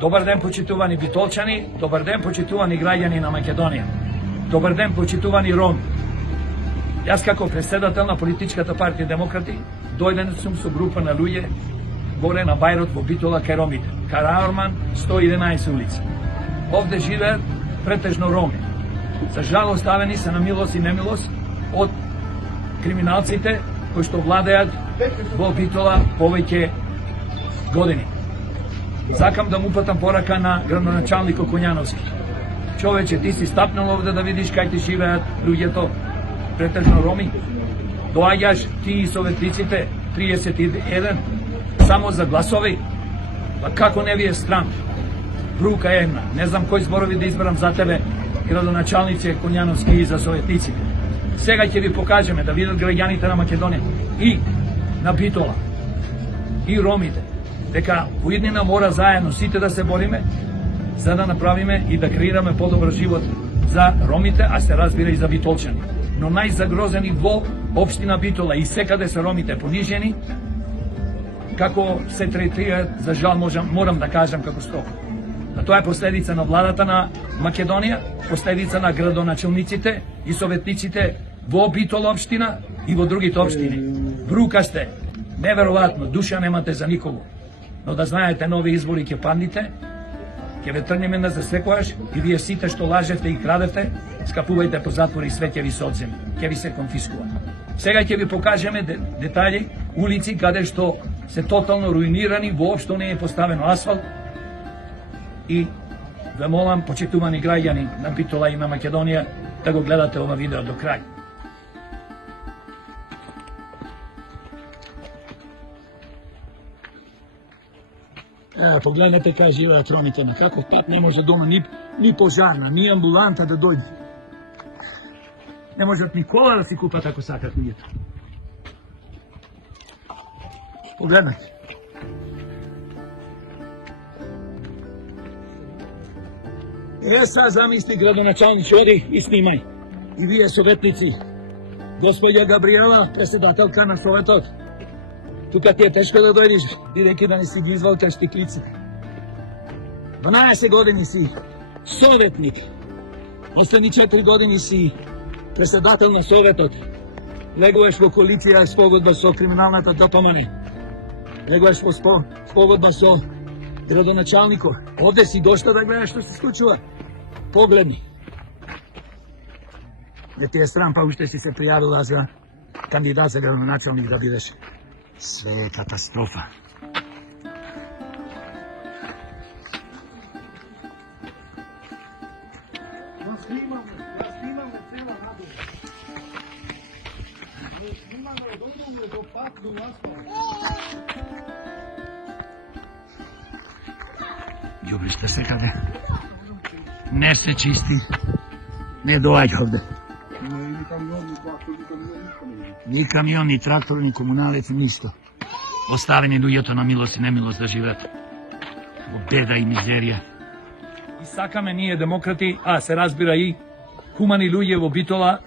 Добар ден, почитувани битолчани, добар ден, почитувани граѓани на Македонија. Добар ден, почитувани роми. Јас како председател на политичката партија Демократи дојден сум со група на луѓе горе на Бајрот во Битола кај ромите. Караорман 111 улица. Овде живеат претежно роми. За жал оставени се на милост и немилост од криминалците кои што владеат во Битола повеќе години. Сакам да му упатам порака на градоначалникот Коњановски. Човече, ти си стапнал овде да видиш кај ти живеат луѓето, претежно роми. Доаѓаш ти и советниците 31 само за гласови. Па како не ви е стран? Брука една. Не знам кои зборови да изберам за тебе, градоначалници Коњановски и за советниците. Сега ќе ви покажеме да видат граѓаните на Македонија и на Битола и ромите дека во иднина мора заедно сите да се бориме за да направиме и да креираме подобар живот за ромите, а се разбира и за битолчани. Но најзагрозени во општина Битола и секаде се ромите понижени, како се третираат, за жал морам да кажам како стока. А тоа е последица на владата на Македонија, последица на градоначалниците и советниците во Битола општина и во другите општини. Брука сте, неверојатно, душа немате за никого. Но да знаете, нови избори ќе падните, ќе ве трнеме на засекојаш и вие сите што лажевте и крадевте, скапувајте по затвори и све ќе ви се одземи, ќе ви се конфискува. Сега ќе ви покажеме детали, улици каде што се тотално руинирани, воопшто не е поставено асфалт и ве молам, почитувани граѓани на Битола и на Македонија, да го гледате ова видео до крај. Погледнете кај живеат ромите, на каков пат не може дома ни пожарна, ни амбуланта да дојде. Не можат ни кола да си купат ако сакат луѓето. Погледнете. Сега замисли градоначалници, оди и снимај. И вие советници, господја Габриела, председателка на Советот, тука ти е тешко да дојдеш, бидејќи да не си ги извалташ стиклиците. 12 години си советник, остани 4 години си председател на Советот, легуваш во коалиција спогодба со криминалната ДПМН, легуваш во спогодба со градоначалникот. Овде си дошла да гледаш што се случува. Погледни. Не ти е срам, па уште си се пријавила за кандидат за градоначалник да бидеш. Све е катастрофа. Ja snimam cela radova. Snimam od onoga do pat do asfalta. Ѓубриште секаде. Не се чисти. Не доаѓа овде. Ни камион, ни трактор, ни комуналец, ништо. Оставени луѓето на милост и немилост да живеат во беда и мизерија. И сакаме ние демократи, а се разбира и хумани луѓе во Битола,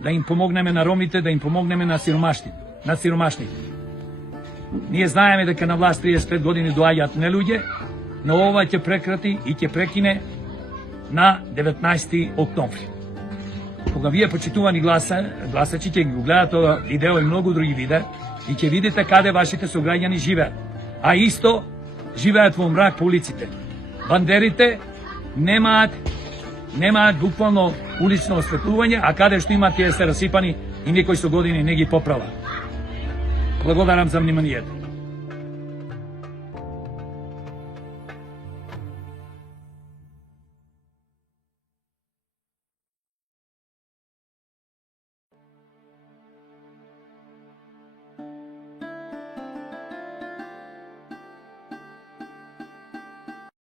да им помогнеме на ромите, да им помогнеме на сиромашните. Ние знаеме дека на власт 35 години доаѓаат не луѓе, но ова ќе прекрати и ќе прекине на 19 октомври. Кога вие почитувани гласачи ќе го гледате ова видео и многу други видеа и ќе видите каде вашите сограѓани живеат. А исто живеат во мрак по улиците. Бандерите немаат буквално улично осветлување, а каде што имат тие се расипани и некои со години не ги поправа. Благодарам за вниманието.